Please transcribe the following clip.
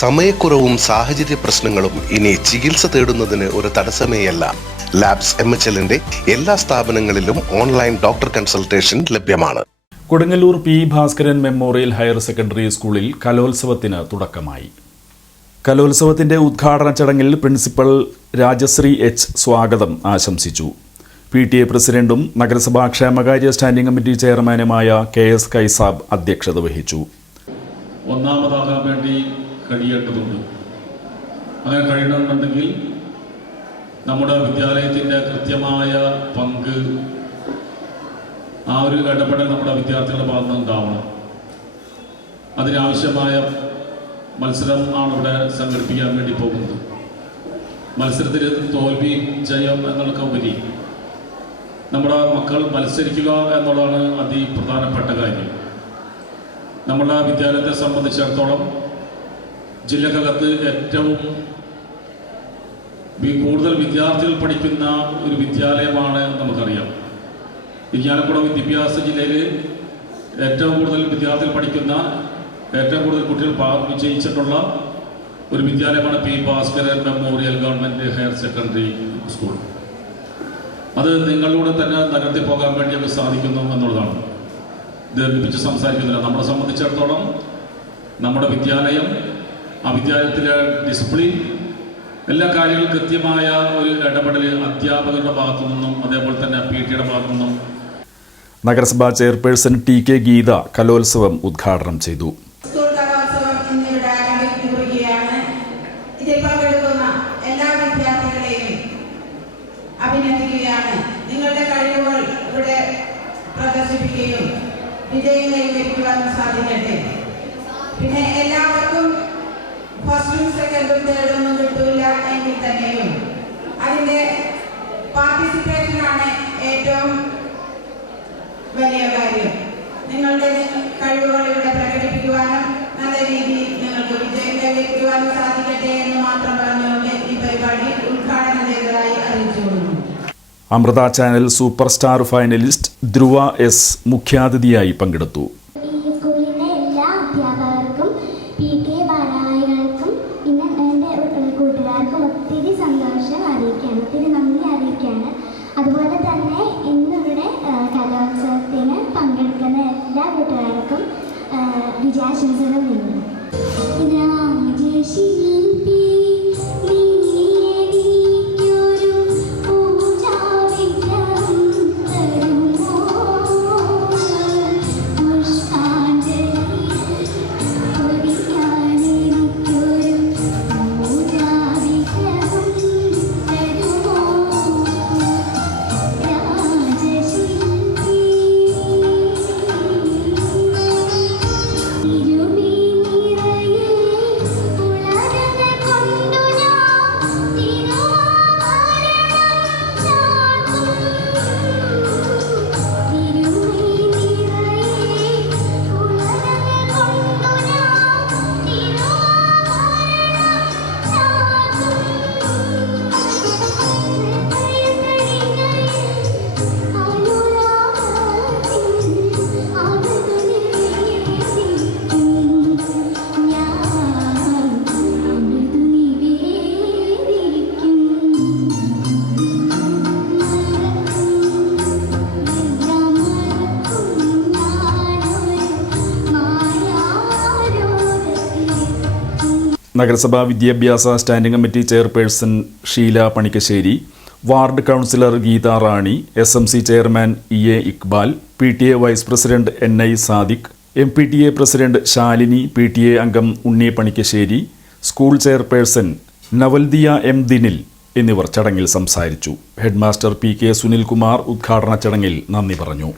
സമയക്കുറവും സാഹചര്യ പ്രശ്നങ്ങളും ഇനി ചികിത്സ തേടുന്നതിന് ഒരു തടസ്സമേയല്ല. ലാബ്സ് എം എച്ച് എല്ലിന്റെ എല്ലാ സ്ഥാപനങ്ങളിലും ഓൺലൈൻ ഡോക്ടർ കൺസൾട്ടേഷൻ ലഭ്യമാണ്. Kodungallur P Bhaskaran Memorial Higher Secondary സ്കൂളിൽ കലോത്സവത്തിന് തുടക്കമായി. കലോത്സവത്തിന്റെ ഉദ്ഘാടന ചടങ്ങിൽ പ്രിൻസിപ്പൽ രാജശ്രീ എച്ച് സ്വാഗതം ആശംസിച്ചു. പി ടി എ പ്രസിഡന്റും നഗരസഭാ ക്ഷേമകാര്യ സ്റ്റാൻഡിംഗ് കമ്മിറ്റി ചെയർമാനുമായ കെ എസ് കൈസാബ് അധ്യക്ഷത വഹിച്ചു. ഒന്നാമതാകാൻ വേണ്ടി കഴിയേണ്ടതുണ്ട്. അങ്ങനെ കഴിയണമെന്നുണ്ടെങ്കിൽ നമ്മുടെ വിദ്യാലയത്തിന്റെ കൃത്യമായ പങ്ക് ആ ഒരു ഇടപെടൽ നമ്മുടെ വിദ്യാർത്ഥികളുടെ ഭാഗത്ത് നിന്നുണ്ടാവണം. അതിനാവശ്യമായ മത്സരം ആണ് ഇവിടെ സംഘടിപ്പിക്കാൻ വേണ്ടി പോകുന്നത്. മത്സരത്തിൽ തോൽവി ജയം എന്നൊക്കെ ഉപരി നമ്മുടെ മക്കൾ മത്സരിക്കുക എന്നുള്ളതാണ് അതിപ്രധാനപ്പെട്ട കാര്യം. നമ്മുടെ വിദ്യാലയത്തെ സംബന്ധിച്ചിടത്തോളം ജില്ലക്കകത്ത് ഏറ്റവും കൂടുതൽ വിദ്യാർത്ഥികൾ പഠിക്കുന്ന ഒരു വിദ്യാലയമാണ് നമുക്കറിയാം. ഇരിഞ്ഞാലക്കുട വിദ്യാഭ്യാസ ജില്ലയിൽ ഏറ്റവും കൂടുതൽ വിദ്യാർത്ഥികൾ പഠിക്കുന്ന ഏറ്റവും കൂടുതൽ കുട്ടികൾ വിജയിച്ചിട്ടുള്ള ഒരു വിദ്യാലയമാണ് P. Bhaskaran Memorial Government Higher Secondary School. അത് നിങ്ങളിലൂടെ തന്നെ നഗരത്തിൽ പോകാൻ വേണ്ടി നമുക്ക് സാധിക്കുന്നു എന്നുള്ളതാണ്. ദീർഘിപ്പിച്ച് സംസാരിക്കുന്നില്ല. നമ്മളെ സംബന്ധിച്ചിടത്തോളം നമ്മുടെ വിദ്യാലയം ആ വിദ്യാലയത്തിലെ ഡിസിപ്ലിൻ എല്ലാ കാര്യങ്ങളും കൃത്യമായ ഒരു ഇടപെടൽ അധ്യാപകരുടെ ഭാഗത്തു നിന്നും അതേപോലെ തന്നെ പി ടിയുടെ ഭാഗത്തു നിന്നും. നഗരസഭാ ചെയർപേഴ്സൺ ടി കെ ഗീത കലോത്സവം ഉദ്ഘാടനം ചെയ്തു. സ്കൂൾ കലോത്സവം ഇന്നിവിടെ ആരംഭിക്കുകയാണ്. ഇതിൽ പങ്കെടുക്കുന്ന എല്ലാ വിദ്യാർത്ഥികളെയും അഭിനന്ദിക്കുകയാണ്. നിങ്ങളുടെ കഴിവുകൾ ഇവിടെ പ്രദർശിപ്പിക്കുകയും വിജയം കൈവരിക്കുവാനും സാധിക്കട്ടെ. പിന്നെ എല്ലാവർക്കും ഫസ്റ്റും സെക്കൻഡും തേർഡൊന്നും കിട്ടില്ല എങ്കിൽ തന്നെയും. അതിന്റെ പാർട്ടിസിപ്പേഷനാണ് ഏറ്റവും വലിയ കാര്യം. നിങ്ങളുടെ കഴിവുകൾ ഇവിടെ പ്രകടിപ്പിക്കുവാനും നല്ല രീതിയിൽ നിങ്ങൾക്ക് വിജയം കൈവരിക്കുവാനും സാധിക്കട്ടെ എന്ന് മാത്രം പറഞ്ഞുകൊണ്ട് ഈ പരിപാടി ഉദ്ഘാടനം ചെയ്തതായി അറിയിച്ചുകൊള്ളുന്നു. Amrita channel super star finalist Dhruva S മുഖ്യാതിഥിയായി പങ്കെടുത്തു. လူကြောင်းရှင်စတဲ့လူတွေ။ဒီကနေ့ရှိနေ നഗരസഭാ വിദ്യാഭ്യാസ standing committee chairperson Sheela Panikkassery ward councillor Geetha Rani S M C chairman E A Iqbal P T A vice president N I Sadiq M P T A president Shalini P T A അംഗം Unni Panikkassery school chairperson Navaldiya M Dinil എന്നിവർ ചടങ്ങിൽ സംസാരിച്ചു. Headmaster P K Sunilkumar ഉദ്ഘാടന ചടങ്ങിൽ നന്ദി പറഞ്ഞു.